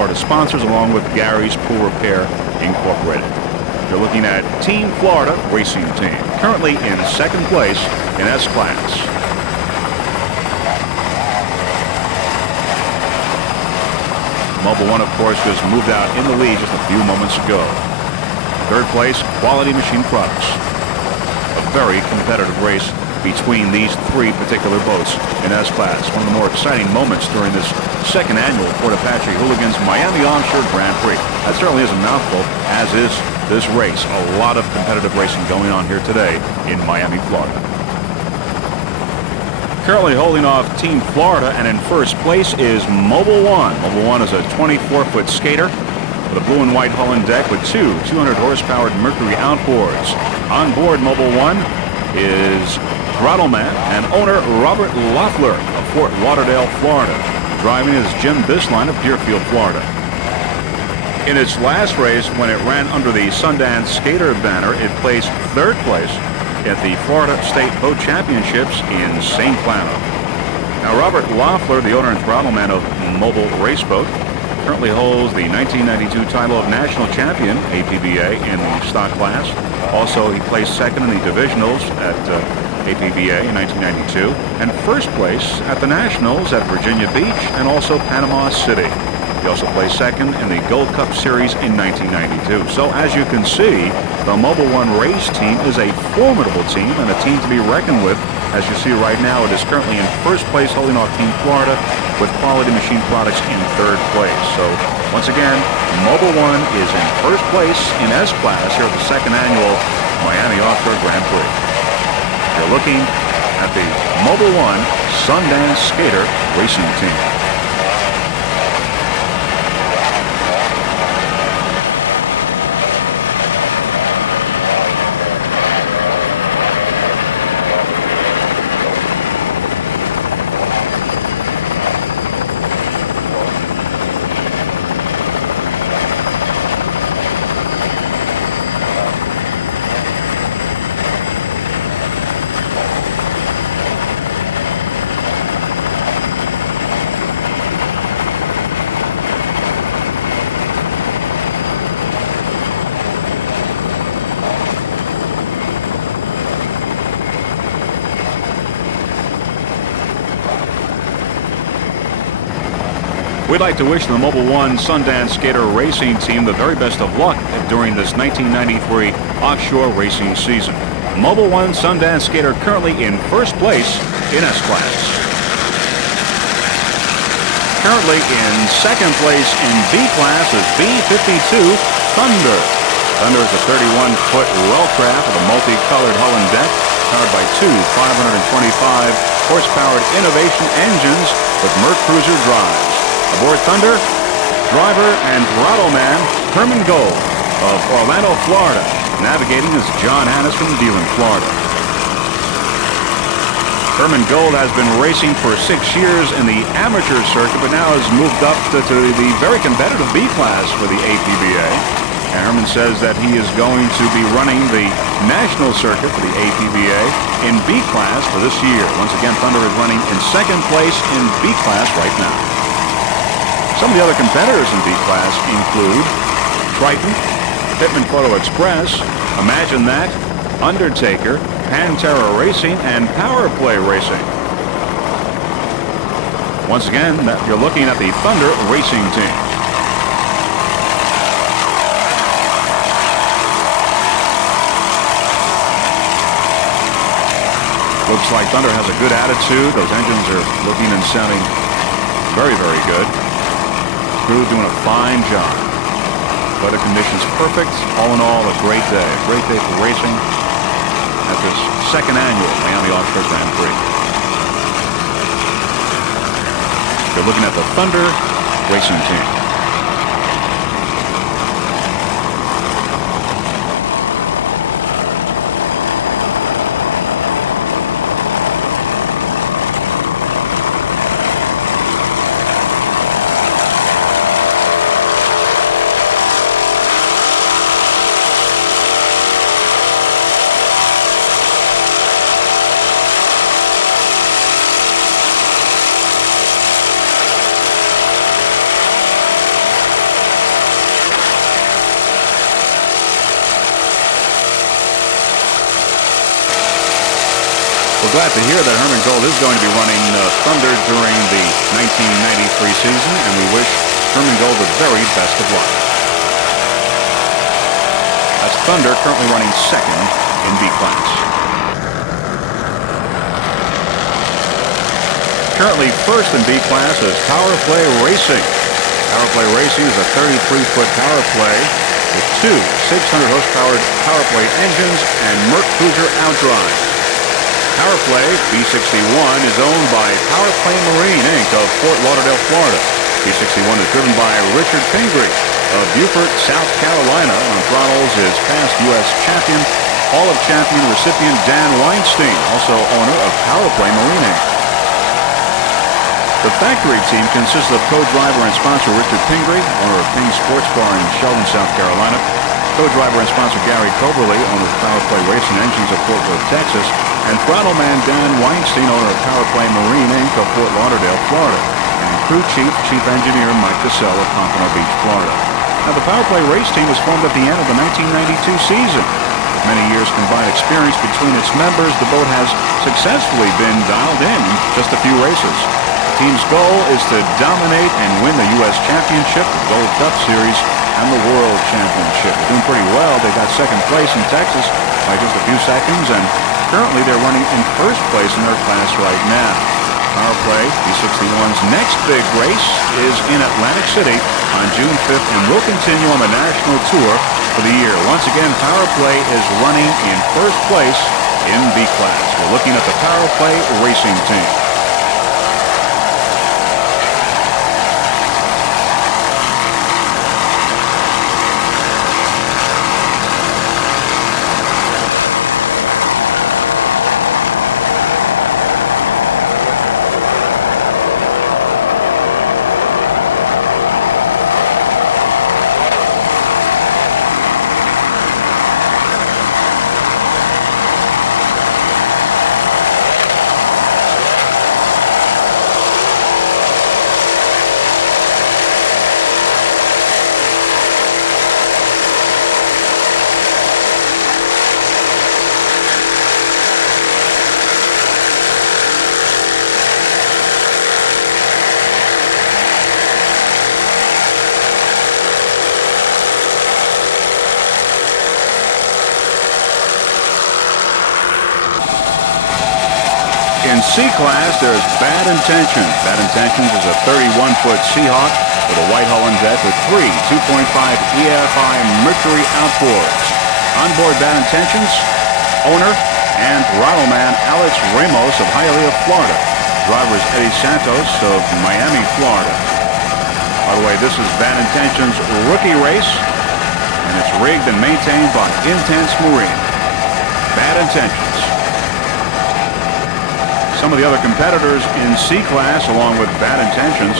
Florida sponsors, along with Gary's Pool Repair Incorporated. You're looking at Team Florida Racing Team, currently in second place in S-Class. Mobil 1, of course, just moved out in the lead just a few moments ago. Third place, Quality Machine Products. A very competitive race between these three particular boats in S-Class. One of the more exciting moments during this second annual Port Apache Hooligans Miami Offshore Grand Prix. That certainly is a mouthful, as is this race. A lot of competitive racing going on here today in Miami, Florida. Currently holding off Team Florida, and in first place is Mobil 1. Mobil 1 is a 24-foot skater with a blue and white hull and deck with two 200-horsepower Mercury outboards. On board Mobil 1 is Throttleman and owner Robert Loeffler of Fort Lauderdale, Florida. Driving is Jim Bisline of Deerfield, Florida. In its last race, when it ran under the Sundance Skater banner, it placed third place at the Florida State Boat Championships in St. Cloud. Now, Robert Loeffler, the owner and Throttleman of Mobil Raceboat, currently holds the 1992 title of National Champion, APBA, in the stock class. Also, he placed second in the divisionals at APBA in 1992, and first place at the Nationals at Virginia Beach and also Panama City. He also placed second in the Gold Cup Series in 1992. So as you can see, the Mobil 1 race team is a formidable team and a team to be reckoned with. As you see right now, it is currently in first place, holding off Team Florida, with Quality Machine Products in third place. So once again, Mobil 1 is in first place in S-Class here at the second annual Miami Offshore Grand Prix. You're looking at the Mobil 1 Sundance Skater Racing Team. We'd like to wish the Mobil 1 Sundance Skater Racing Team the very best of luck during this 1993 offshore racing season. Mobil 1 Sundance Skater currently in first place in S-Class. Currently in second place in B-Class is B-52 Thunder. Thunder is a 31-foot well-craft with a multicolored hull and deck, powered by two 525-horsepowered Innovation engines with Merc Cruiser drives. Aboard Thunder, driver and Throttleman Herman Gold of Orlando, Florida. Navigating is John Hannes from Deland, Florida. Herman Gold has been racing for 6 years in the amateur circuit, but now has moved up to the very competitive B-Class for the APBA. And Herman says that he is going to be running the national circuit for the APBA in B-Class for this year. Once again, Thunder is running in second place in B-Class right now. Some of the other competitors in B-Class include Triton, Pittman Photo Express, Imagine That, Undertaker, Pantera Racing, and Power Play Racing. Once again, you're looking at the Thunder Racing Team. Looks like Thunder has a good attitude. Those engines are looking and sounding very, very good. Crew doing a fine job. Weather conditions perfect. All in all, a great day. A great day for racing at this second annual Miami Offshore Grand Prix. You're looking at the Thunder Racing Team. glad to hear that Herman Gold is going to be running Thunder during the 1993 season, and we wish Herman Gold the very best of luck. That's Thunder currently running second in B class. Currently first in B class is Power Play Racing. Power Play Racing is a 33-foot power play with two 600 horsepower power play engines and Merc Cruiser outdrive. Power Play B61 is owned by Power Play Marine Inc. of Fort Lauderdale, Florida. B61 is driven by Richard Pingree of Beaufort, South Carolina. On throttles is past U.S. champion, Hall of Champion recipient Dan Weinstein, also owner of Power Play Marine Inc. The factory team consists of co-driver and sponsor Richard Pingree, owner of Ping Sports Bar in Sheldon, South Carolina. Co-driver and sponsor Gary Coberly, owner of Power Play Racing Engines of Fort Worth, Texas. And throttle man Dan Weinstein, owner of Power Play Marine Inc. of Fort Lauderdale, Florida. And crew chief engineer Mike Cassell of Pompano Beach, Florida. Now, the Power Play race team was formed at the end of the 1992 season. With many years combined experience between its members, the boat has successfully been dialed in just a few races. The team's goal is to dominate and win the U.S. Championship, the Gold Cup Series, and the World Championship. They're doing pretty well. They got second place in Texas by just a few seconds, and currently they're running in first place in their class right now. Power Play B61's next big race is in Atlantic City on June 5th and will continue on the national tour for the year. Once again, Power Play is running in first place in B class. We're looking at the Power Play racing team. In C class, there's Bad Intentions. Bad Intentions is a 31-foot Seahawk with a white hull and deck with three 2.5 EFI Mercury outboards. Onboard Bad Intentions, owner and throttle man Alex Ramos of Hialeah, Florida. Driver is Eddie Santos of Miami, Florida. By the way, this is Bad Intentions' rookie race, and it's rigged and maintained by Intense Marine. Bad Intentions. Some of the other competitors in C class, along with Bad Intentions,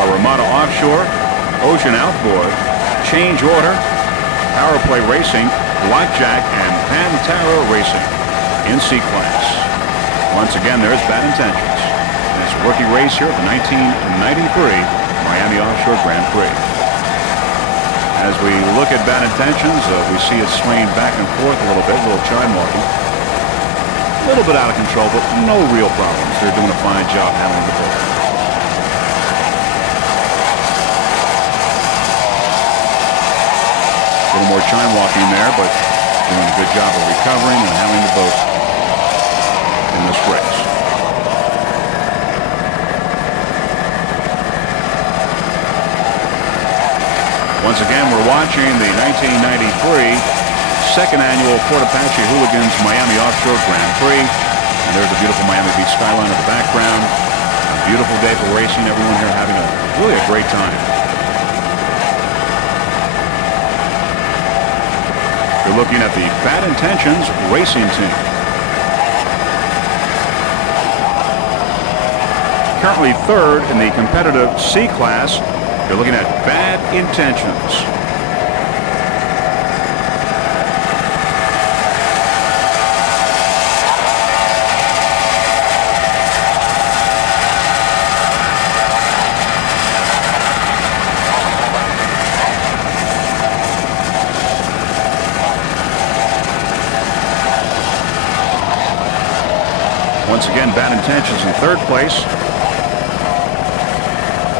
are Ramada Offshore, Ocean Outboard, Change Order, Power Play Racing, Blackjack, and Pantera Racing in C class. Once again, there's Bad Intentions. And it's a rookie race here at the 1993 Miami Offshore Grand Prix. As we look at Bad Intentions, we see it swaying back and forth a little bit, a little chime walking. A little bit out of control, but no real problems. They're doing a fine job handling the boat. A little more chime walking there, but doing a good job of recovering and handling the boat in this race. Once again, we're watching the 1993 second annual Port Apache Hooligans Miami Offshore Grand Prix. And there's the beautiful Miami Beach skyline in the background. A beautiful day for racing. Everyone here having really a great time. You're looking at the Bad Intentions racing team. Currently third in the competitive C class. You're looking at Bad Intentions. Once again, Bad Intentions in third place,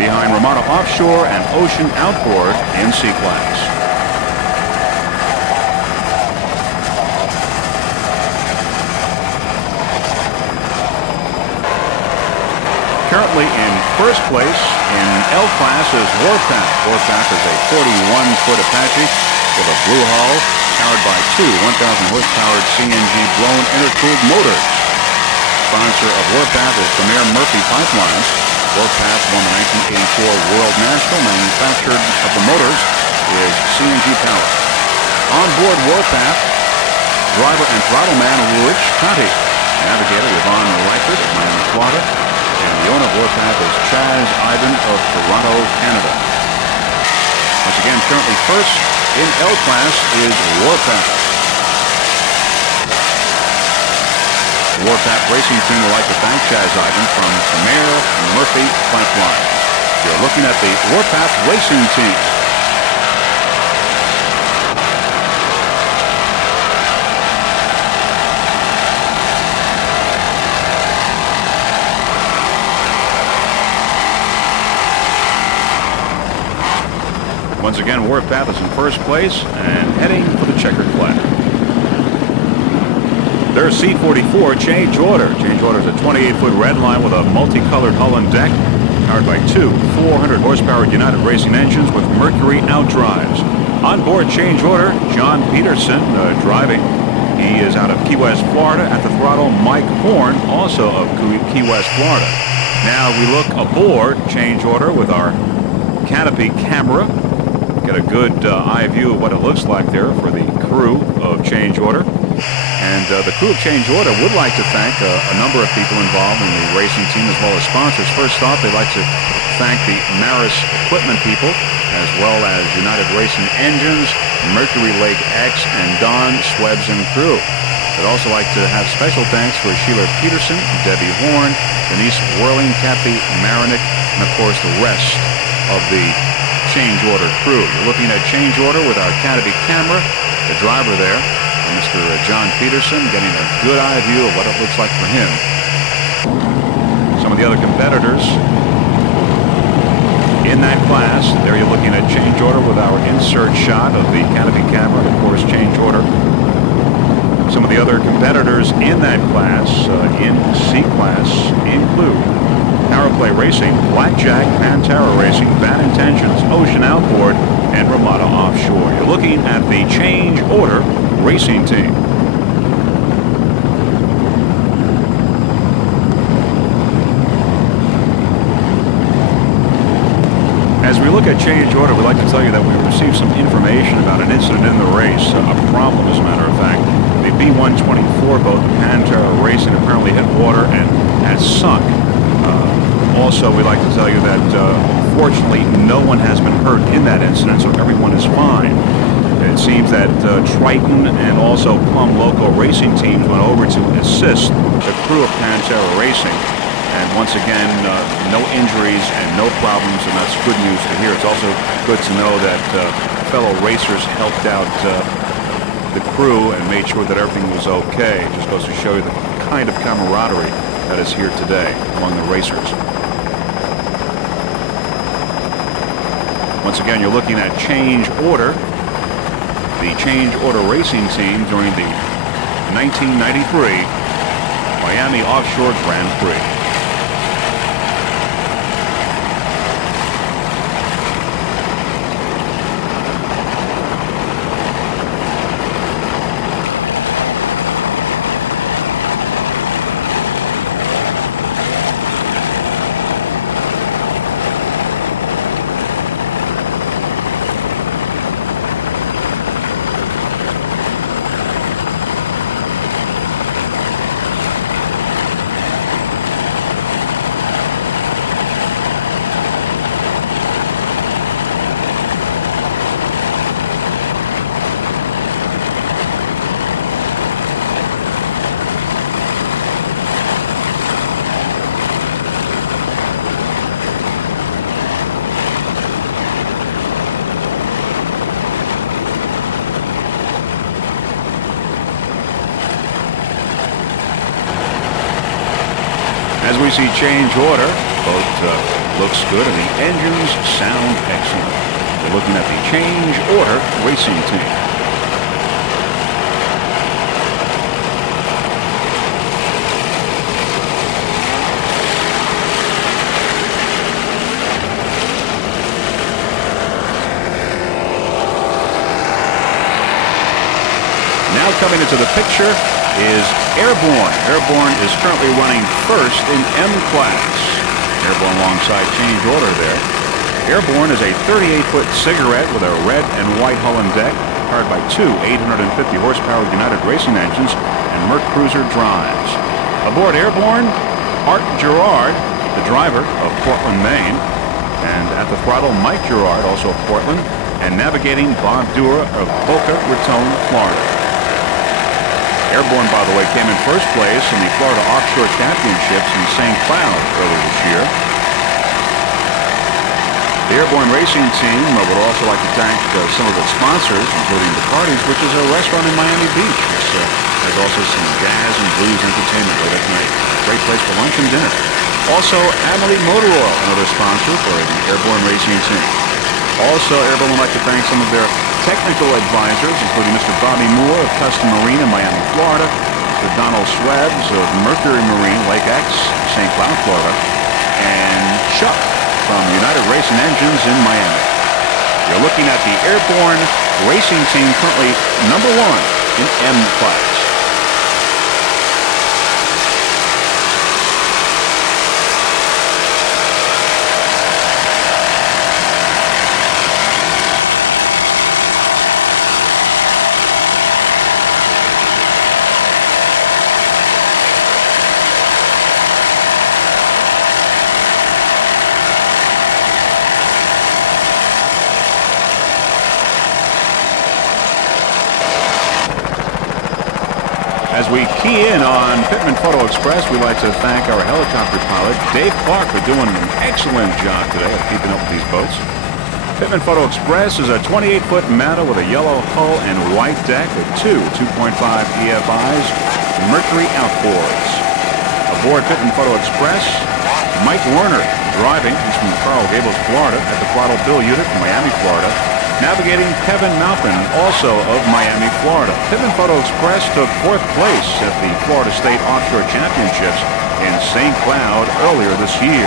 behind Ramada Offshore and Ocean Outboard in C class. Currently in first place in L class is Warpath. Warpath is a 41-foot Apache with a blue hull, powered by two 1,000 horsepower CNG blown intercooled motors. Sponsor of Warpath is Premier Murphy Pipeline. Warpath won the 1984 World National. Manufactured of the motors is CNG Power. On board Warpath, driver and throttle man Rich Conti. Navigator Yvonne Reichert of Miami, Florida. And the owner of Warpath is Chaz Ivan of Toronto, Canada. Once again, currently first in L class is Warpath. The Warpath racing team would like to thank Chaz Ivan from Premier Murphy Pipeline. You're looking at the Warpath racing team. Once again, Warpath is in first place and heading for the checkered flag. There's C-44 change order. Change order is a 28-foot red line with a multicolored hull and deck, powered by two 400-horsepower United Racing engines with Mercury outdrives. On board change order, John Peterson driving. He is out of Key West, Florida. At the throttle, Mike Horn, also of Key West, Florida. Now we look aboard change order with our canopy camera. Get a good eye view of what it looks like there for the crew of change order. And the crew of change order would like to thank a number of people involved in the racing team as well as sponsors. First off, they'd like to thank the Maris Equipment people as well as United Racing Engines, Mercury Lake X, and Don Swebs and crew. They'd also like to have special thanks for Sheila Peterson, Debbie Horn, Denise Whirling, Kathy Marinick, and of course the rest of the change order crew. You're looking at change order with our canopy camera. The driver there, Mr. John Peterson, getting a good eye view of what it looks like for him. Some of the other competitors in that class. There you're looking at change order with our insert shot of the canopy camera and of course change order. Some of the other competitors in that class, in C class, include Powerplay Racing, Blackjack, Pantera Racing, Bad Intentions, Ocean Outboard, and Ramada Offshore. You're looking at the change order racing team. As we look at change order, we'd like to tell you that we received some information about an incident in the race, a problem as a matter of fact. The B-124 boat, the Pantera Racing, apparently hit water and has sunk. Also, we'd like to tell you that fortunately no one has been hurt in that incident, so everyone is fine. It seems that Triton and also Plum Local racing teams went over to assist the crew of Pantera Racing. And once again, no injuries and no problems, and that's good news to hear. It's also good to know that fellow racers helped out the crew and made sure that everything was okay. It just goes to show you the kind of camaraderie that is here today among the racers. Once again, you're looking at change order. The change order racing team during the 1993 Miami Offshore Grand Prix. we see change order. Boat looks good and the engines sound excellent. We're looking at the change order racing team. Now coming into the picture is Airborne. Airborne is currently running first in M class. Airborne alongside change order there. Airborne is a 38-foot cigarette with a red and white hull and deck, powered by two 850 horsepower United Racing engines and Merc Cruiser drives. Aboard Airborne, Art Gerard, the driver of Portland, Maine, and at the throttle Mike Gerard, also of Portland, and navigating Bob Dura of Boca Raton, Florida. Airborne, by the way, came in first place in the Florida Offshore Championships in St. Cloud earlier this year. The Airborne racing team would also like to thank some of its sponsors, including the Parties, which is a restaurant in Miami Beach. It has also some jazz and blues entertainment late at night. Great place for lunch and dinner. Also, Amelie Motor Oil, another sponsor for the Airborne racing team. Also, Airborne would like to thank some of their technical advisors, including Mr. Bobby Moore of Custom Marine in Miami, Florida, Mr. Donald Swabs of Mercury Marine, Lake X, St. Cloud, Florida, and Chuck from United Racing Engines in Miami. You're looking at the Airborne racing team, currently number one in M class. As we key in on Pittman Photo Express, we'd like to thank our helicopter pilot, Dave Clark, for doing an excellent job today of keeping up with these boats. Pittman Photo Express is a 28-foot Mata with a yellow hull and white deck with two 2.5 EFIs, Mercury outboards. Aboard Pittman Photo Express, Mike Werner driving. He's from Coral Gables, Florida, at the throttle Bill Unit from Miami, Florida. Navigating Kevin Malpin, also of Miami, Florida. Pittman Photo Express took fourth place at the Florida State Offshore Championships in St. Cloud earlier this year.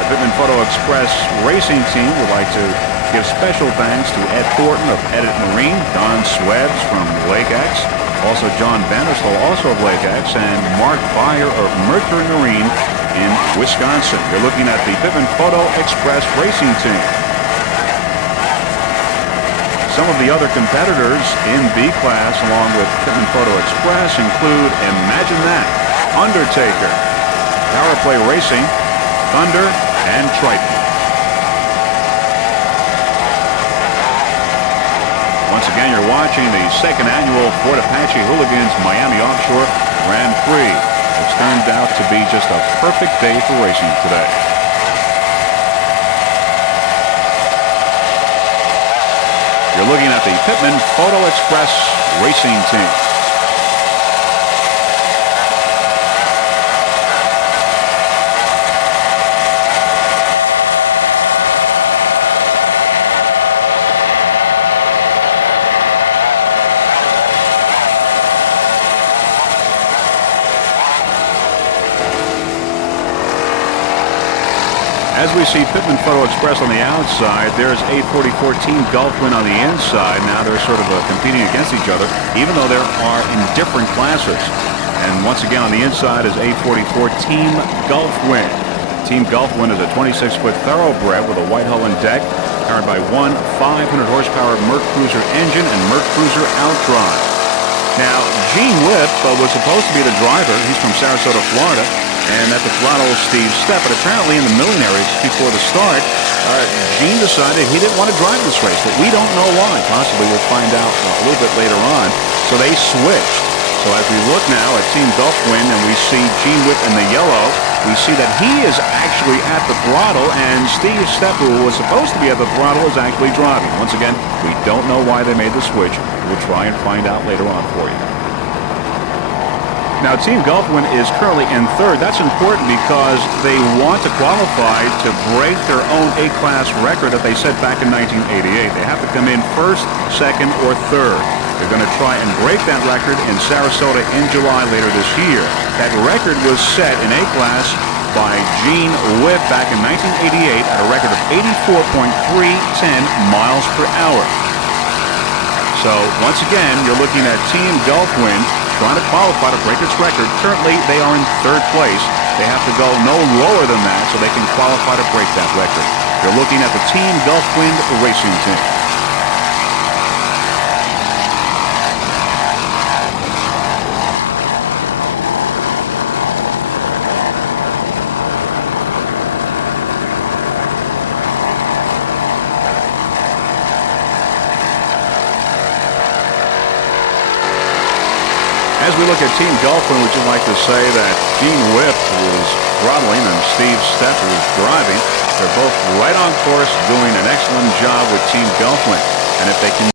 The Pittman Photo Express racing team would like to give special thanks to Ed Thornton of Edit Marine, Don Swebs from Lake X, also John Banderslow, also of Lake X, and Mark Beyer of Mercury Marine in Wisconsin. You're looking at the Pittman Photo Express racing team. Some of the other competitors in B class along with Pittman Photo Express include Imagine That, Undertaker, Power Play Racing, Thunder, and Triton. Once again, you're watching the second annual Fort Apache Hooligans Miami Offshore Grand Prix, which turned out to be just a perfect day for racing today. You're looking at the Pittman Photo Express racing team. As we see Pittman Photo Express on the outside, there's 840-14 Gulfwind on the inside. Now they're sort of competing against each other, even though they are in different classes. And once again on the inside is 844 Team Gulfwind. Team Gulfwind is a 26-foot thoroughbred with a white hull and deck, powered by one 500-horsepower Merc Cruiser engine and Merc Cruiser outdrive. Now, Gene Whip was supposed to be the driver. He's from Sarasota, Florida. And at the throttle, Steve Stepp. But apparently in the millinery before the start, Gene decided he didn't want to drive this race. But we don't know why. Possibly we'll find out a little bit later on. So they switched. So as we look now at Team Gulfwind and we see Gene Whip in the yellow, we see that he is actually at the throttle, and Steve Stepp, who was supposed to be at the throttle, is actually driving. Once again, we don't know why they made the switch. We'll try and find out later on for you. Now, Team Gulfwind is currently in third. That's important because they want to qualify to break their own A-class record that they set back in 1988. They have to come in first, second, or third. They're going to try and break that record in Sarasota in July later this year. That record was set in A-class by Gene Whip back in 1988 at a record of 84.310 miles per hour. So, once again, you're looking at Team Gulfwind trying to qualify to break its record. Currently, they are in third place. They have to go no lower than that so they can qualify to break that record. You're looking at the Team Gulfwind racing team. As we look at Team Gulfwind, would you like to say that Gene Whip is throttling and Steve Stepp is driving? They're both right on course, doing an excellent job with Team Gulfwind. And if they can